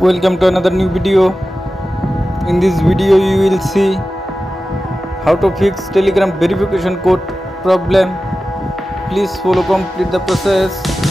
Welcome to another new video. In this video you will see how to fix Telegram verification code problem. Please follow complete the process.